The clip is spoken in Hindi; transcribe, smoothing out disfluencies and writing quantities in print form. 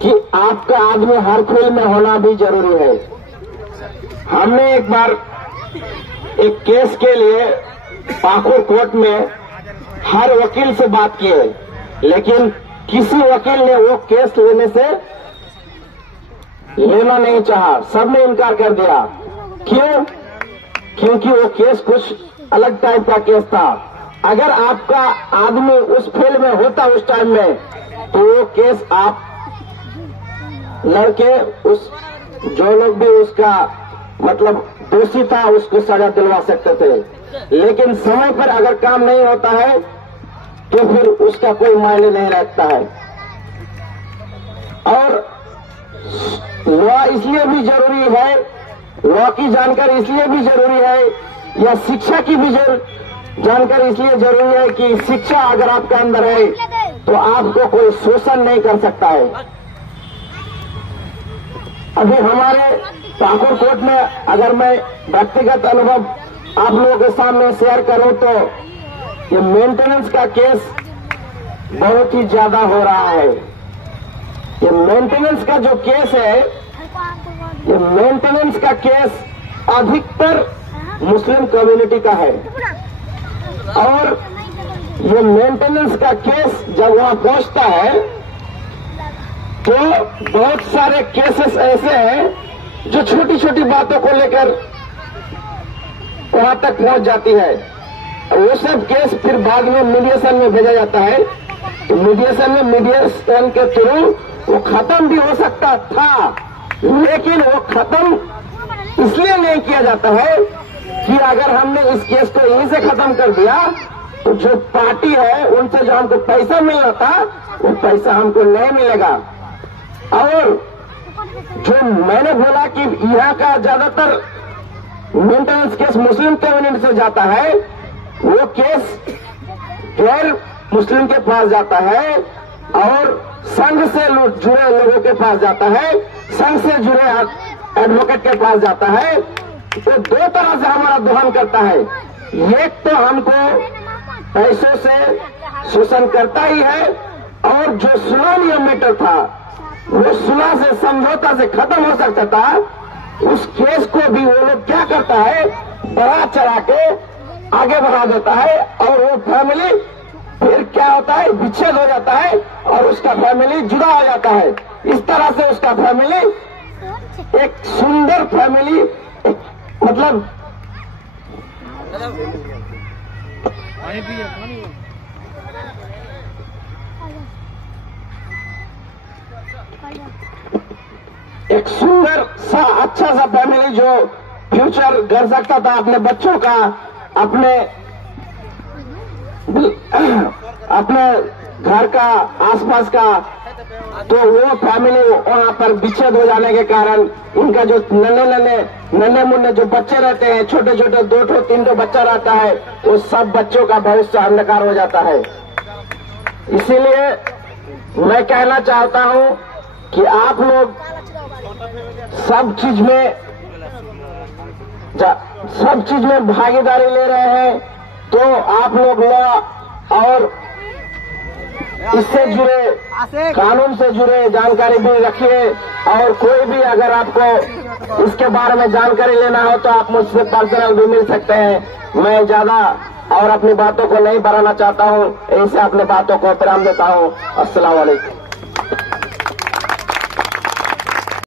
कि आपका आदमी हर फील्ड में होना भी जरूरी है। हमने एक बार एक केस के लिए पाकुड़ कोर्ट में हर वकील से बात की है, लेकिन किसी वकील ने वो केस लेना नहीं चाहा, सबने इनकार कर दिया। क्यों? क्योंकि वो केस कुछ अलग टाइप का केस था। अगर आपका आदमी उस फील्ड में होता उस टाइम में, तो वो केस आप लड़के उस जो लोग भी उसका मतलब दोषी था उसको सजा दिलवा सकते थे। लेकिन समय पर अगर काम नहीं होता है तो फिर उसका कोई मायने नहीं रखता है। और लॉ इसलिए भी जरूरी है, लॉ की जानकारी इसलिए भी जरूरी है, या शिक्षा की भी जानकारी इसलिए जरूरी है कि शिक्षा अगर आपके अंदर है तो आपको कोई शोषण नहीं कर सकता है। अभी हमारे पाकुड़ कोर्ट में अगर मैं व्यक्तिगत अनुभव आप लोगों के सामने शेयर करूं तो ये मेंटेनेंस का केस बहुत ही ज्यादा हो रहा है। ये मेंटेनेंस का जो केस है, ये मेंटेनेंस का केस अधिकतर मुस्लिम कम्युनिटी का है। और ये मेंटेनेंस का केस जब वहां पहुंचता है तो बहुत सारे केसेस ऐसे हैं जो छोटी छोटी बातों को लेकर वहां तक पहुंच जाती है। वो सब केस फिर बाद में मीडिएशन में भेजा जाता है। तो मीडिएशन के थ्रू वो खत्म भी हो सकता था, लेकिन वो खत्म इसलिए नहीं किया जाता है कि अगर हमने इस केस को यहीं से खत्म कर दिया तो जो पार्टी है उनसे जो हमको पैसा मिलना था वो पैसा हमको नहीं मिलेगा। और जो मैंने बोला कि यहाँ का ज्यादातर मेंटेनेंस केस मुस्लिम कम्युनिटी से जाता है, वो केस गैर मुस्लिम के पास जाता है और संघ से जुड़े लोगों के पास जाता है, संघ से जुड़े एडवोकेट के पास जाता है। तो दो तरह से हमारा दोहन करता है। एक तो हमको पैसों से शोषण करता ही है, और जो सुलह नियम मैटर था वो सुलह से समझौता से खत्म हो सकता था, उस केस को भी वो लोग क्या करता है, बढ़ा चढ़ा के आगे बढ़ा देता है। और वो फैमिली फिर क्या होता है, विच्छेद हो जाता है और उसका फैमिली जुदा हो जाता है। इस तरह से उसका फैमिली एक सुंदर फैमिली मतलब एक सुंदर सा अच्छा सा फैमिली जो फ्यूचर कर सकता था अपने बच्चों का, अपने घर का, आसपास का, तो वो फैमिली वहां पर विच्छेद हो जाने के कारण उनका जो नन्हे मुन्ने जो बच्चे रहते हैं, छोटे छोटे 2-3 बच्चा रहता है, वो सब बच्चों का भविष्य अंधकार हो जाता है। इसीलिए मैं कहना चाहता हूं कि आप लोग सब चीज में भागीदारी ले रहे हैं, तो आप लोग लॉ और इससे जुड़े कानून से जुड़े जानकारी भी रखिए। और कोई भी अगर आपको इसके बारे में जानकारी लेना हो तो आप मुझसे पर्सनल भी मिल सकते हैं। मैं ज्यादा और अपनी बातों को नहीं बढ़ाना चाहता हूं, ऐसे अपनी बातों को विराम देता हूं। अस्सलाम वालेकुम।